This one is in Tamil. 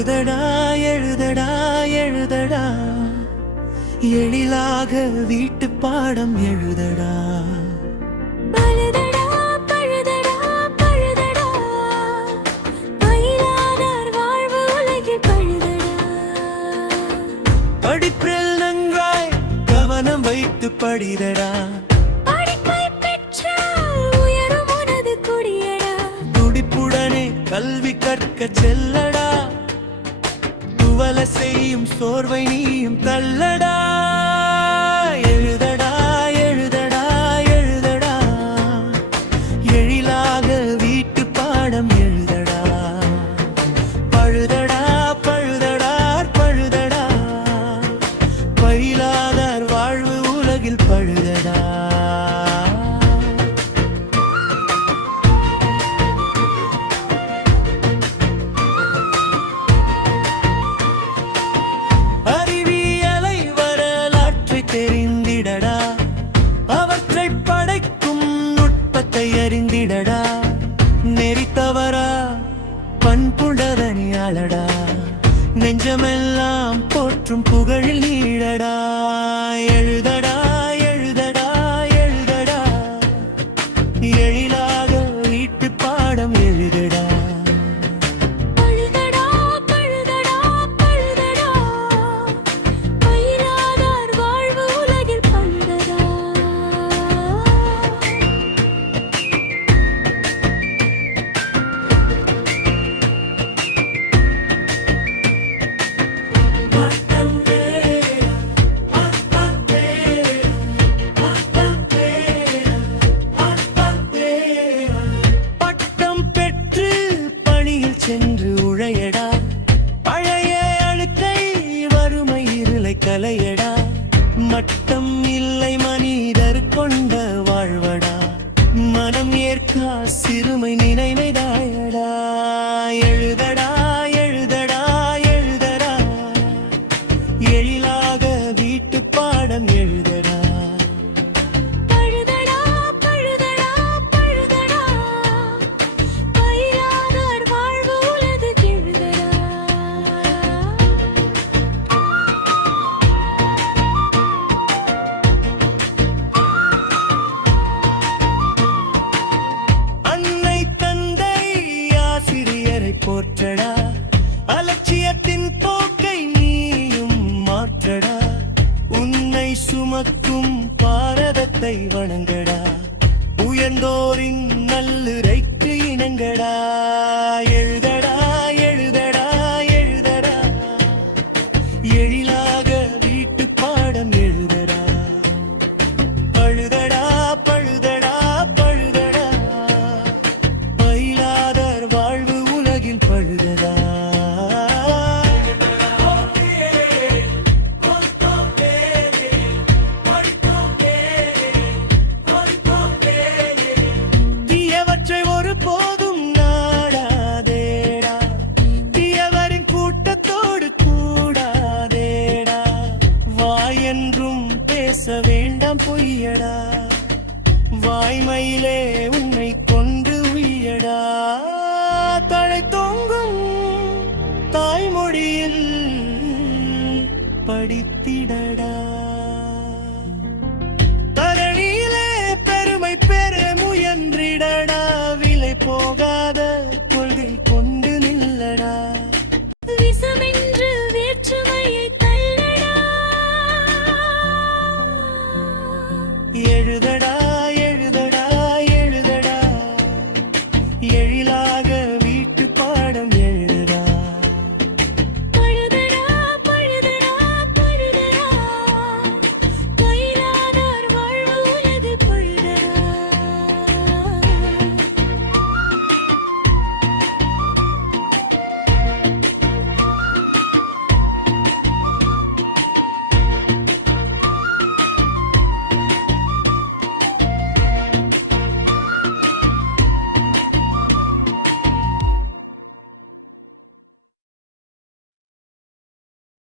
எழுதடா எழுதடா எழுதடா எழிலாக வீட்டு பாடம் எழுதடா. பழுதடா பழுதடா பழுதடா பயிலாதார் வாழ்வு உலகில் பழுதடா. படிப்பில் நன்றாய் கவனம் வைத்து படிதடா. படிப்பை பெற்றால் உயரும் உனது கொடியடா. துடிப்புடனே கல்வி கற்க செல்லடா. துவல செய்யும் சோர்வை நீயும் தள்ளடா. எழுதடா எழுதடா எழுதடா எழிலாக வீட்டு பாடம் எழுதடா. பழுதடா பழுதடா பழுதடா பயிலாதார் வாழ்வு உலகில் பழுதடா. அறிவியலை வரலாற்றை தெரிந்திடடா. அவற்றை படைக்கும் நுட்பத்தை அறிந்திடடா. நெறித்தவரா பண்புடதனியாளடா. நெஞ்சமெல்லாம் போற்றும் புகழில் நீடடா. எழுதடா எழுதடா எழுதடா எழிலாக வீட்டு பாடம் எழுதடா. பழுதடா பழுதடா பழுதடா பயிலாதார் வாழ்வு உலகில் பழுதடா. பட்டம் பெற்று பணியில் சென்று உழையடா. பழைய அழுக்கை வறுமை இருளை கலையடா. மட்டம் இல்லை மனிதர் கொண்ட வாழ்வடா. மனம் ஏற்கா சிறுமை நினைவைதாயடா. எழுதடா எழுதடா எழுதடா எழிலாக வீட்டு பாடம் எழுதடா. பழுதடா பழுதடா பழுதடா பயிலாதார் வாழ்வு உலகில் எழுதடா. அன்னை தந்தை ஆசிரியரை போற்றடா. அலட்சியத்தின் போக்கை நீயும் மாற்றடா. உன்னை சுமக்கும் பாரதத்தை வணங்கடா. உயர்ந்தோரின் நல்லுரைக்கு இணங்கடா. எழுதடா எழுதடா எழுதடா எழிலாக வீட்டு பாடம் எழுதடா. பழுதடா பழுதடா பழுதடா பயிலாதார் வாழ்வு உலகில் பழுதடா. தீயவற்றை ஒருபோதும் நாடாதேடா. தீயவரின் கூட்டத்தோடு கூடாதேடா. வாய் என்றும் பேச வேண்டாம் பொய்யடா. வாய்மையிலே உன்னை கொண்டு உய்யடா.